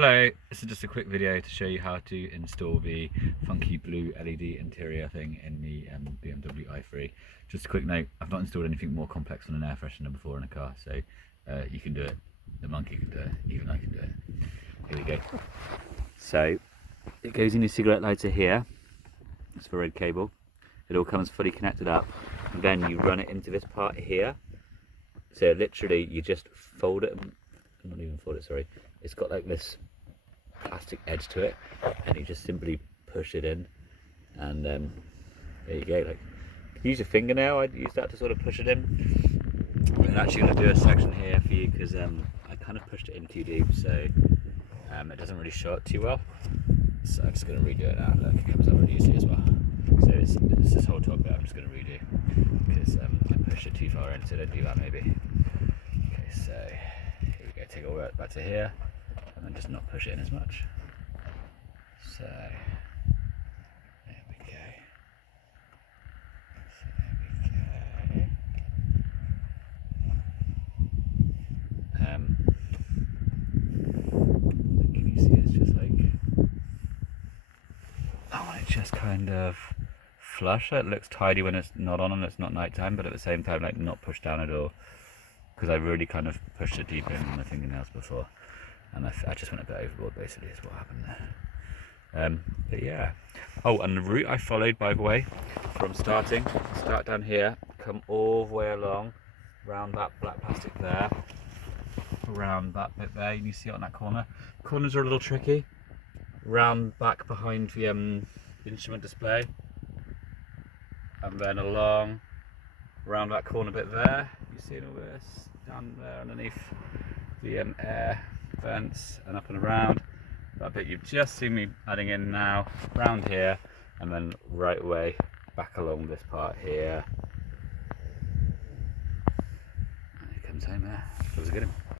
Hello, this is just a quick video to show you how to install the funky blue LED interior thing in the BMW i3. Just a quick note, I've not installed anything more complex than an air freshener before in a car, so you can do it, the monkey can do it, even I can do it. Here we go. So it goes in your cigarette lighter here, it's the red cable, it all comes fully connected up, and then you run it into this part here. So literally you just fold it, not even fold it, sorry, it's got like this plastic edge to it, and you just simply push it in, and there you go. Like, use your fingernail, I'd use that to sort of push it in. I'm actually going to do a section here for you because I kind of pushed it in too deep, so it doesn't really show it too well. So I'm just going to redo it now. Look, it comes up really easy as well. So it's this whole top bit I'm just going to redo because I pushed it too far in, so don't do that maybe. Okay, so here we go, take all that back to here, and then just not push it in as much. So there we go. Can you see it's just like, it's just kind of flush. It looks tidy when it's not on and it's not nighttime, but at the same time, like, not pushed down at all, because I really kind of pushed it deep in with my fingernails before, and I just went a bit overboard, basically, is what happened there. But yeah. Oh, and the route I followed, by the way, from start down here, come all the way along, round that black plastic there, around that bit there, you see it on that corner. Corners are a little tricky. Round back behind the instrument display, and then along, around that corner bit there, you see all this, down there underneath the air vents, and up and around. That bit you've just seen me adding in now, round here, and then right away back along this part here. And it comes home there. That was a good one.